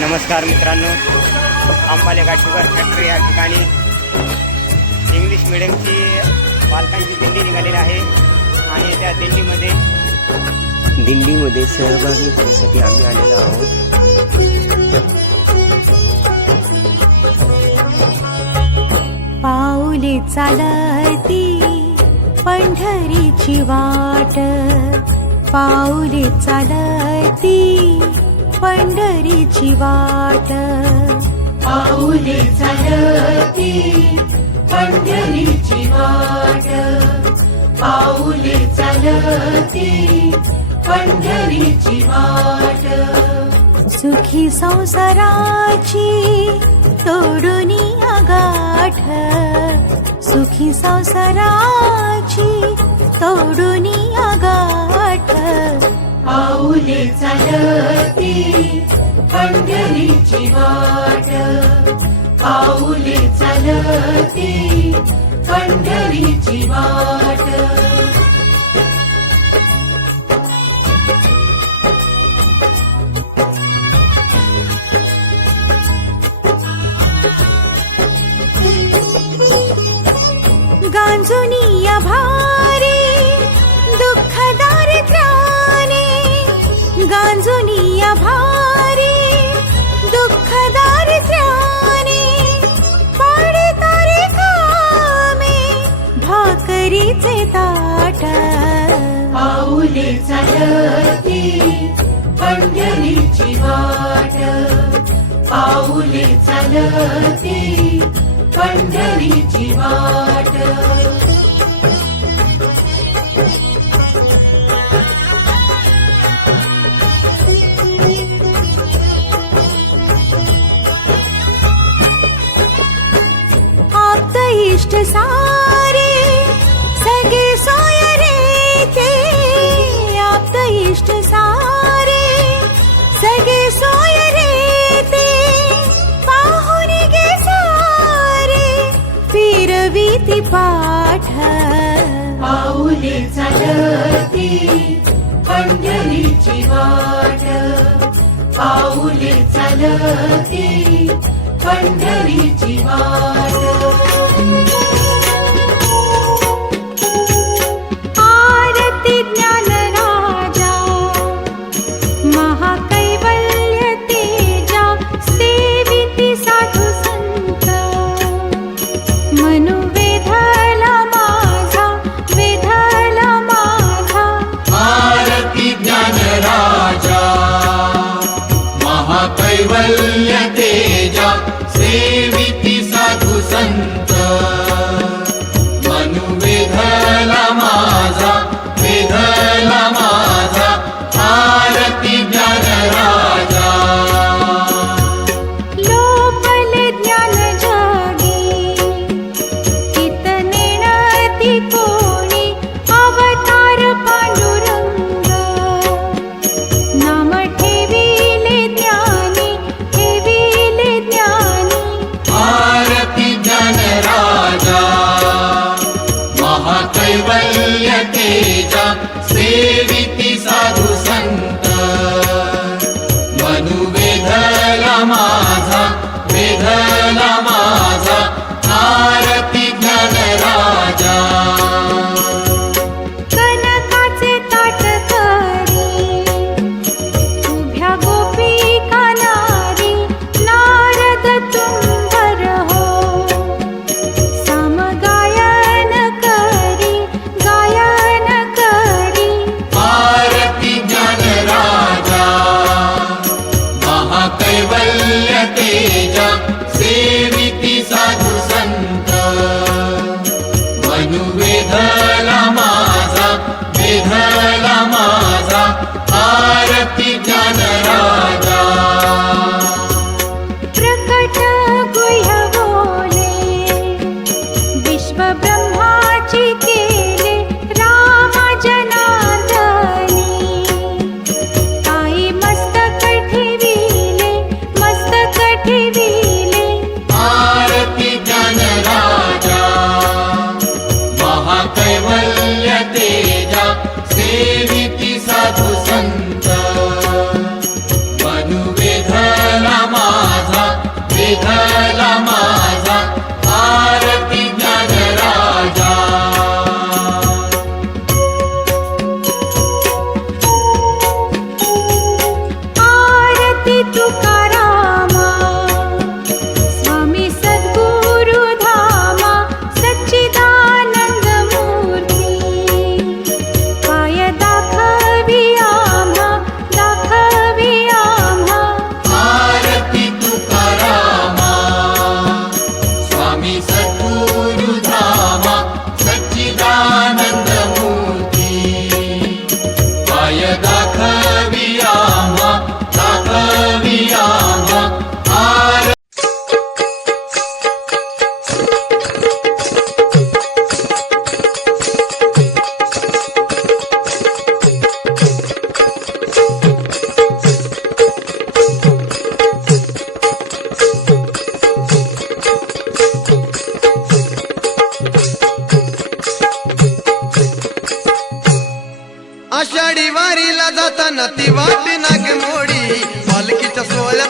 नमस्कार मित्रांनो, आंबालेगा sugar factory या ठिकाणी इंग्लिश मिडियमची बालकांची दिंडी निघालेली आहे आणि त्या दिंडीमध्ये सहभागी होण्यासाठी आम्ही आलेलो आहोत. पाऊले चालती पंढरीची वाट, पाऊले चालती पंढरीची वाट, पाऊले चालती पंढरीची वाट, पाऊले चालती पंढरीची वाट. सुखी संसाराची तोडून गाठ, सुखी संसाराची तोडून गाठ. पाऊले चालती पंढरीची वाट, पाऊले चालती पंढरीची वाट. गांजुनिया भारी दुःख दारिद्र्याने, गांजुनिया भारी दुःख दारिद्र्याने, पाडतारे कामे भाकरीचे ताट. पाऊले चालती पंढरीची वाट, पाऊले चालती पंढरीची वाट. आप्त इष्ट सारे सगळे सोयरेचे, आप्त इष्ट सारे सगळे सोयरेते, पाहुन गे सारे फिरवीती पाठ. पाऊले चालती पंढरीची वाट, पाऊले चालती पंढरीची वाट. आरती ज्ञान राजा महाकैवल्य तेजा, सेविती साधू संत, मनु वेधला माझा, वेधला माझा. आरती ज्ञान राजा महाकैवल्य तेजा, सेविती साधू संत, मनु वेधला माझा, वेधला माझा. आरती ज्ञान राजा. लोपले ज्ञान जगी हित नेणती कोणी, अवतार पांडुरंग नाम ठेविले ज्ञानी, ठेविले ज्ञानी. आरती ज्ञान राजा महाकैवल्य तेजा, सेविती साधू संत, मनु वेधला माझा, वेधला माझा. आरती ज्ञान राजा. कनकाचे ताट करी उभ्या गोपिका नारी, नारद तुंबर हो समगायन करी, गायन करी. आरती ज्ञान राजा महाकैवल्य तेजा, सेविती साधू संत, मनु वेधला माझा, वेधला माझा. आरती ज्ञान राजा. प्रकट गुह्य बोले विश्व ब्रह्माची केले, रामा जनार्दनी ताई मस्तक ठेविले, मस्तक ठेविले. आरती ज्ञान राजा महाकैवल्य तेजा, सेविती साधू संत, विठ्ठला माझा आरती ज्ञानराजा आरती तुकारामा स्वामी सद्गुरु धामा सच्चिदानंद मूर्ती पाय दाखवी आम्हा आरती तुकारामा स्वामी सद्गुरु धामा सच्चिदानंद मूर्ती पाय दाखवी आम्हा आरती आषाढी वारीला जाताना ती वाट नागमोडी पालखीच्या सोहळ्यात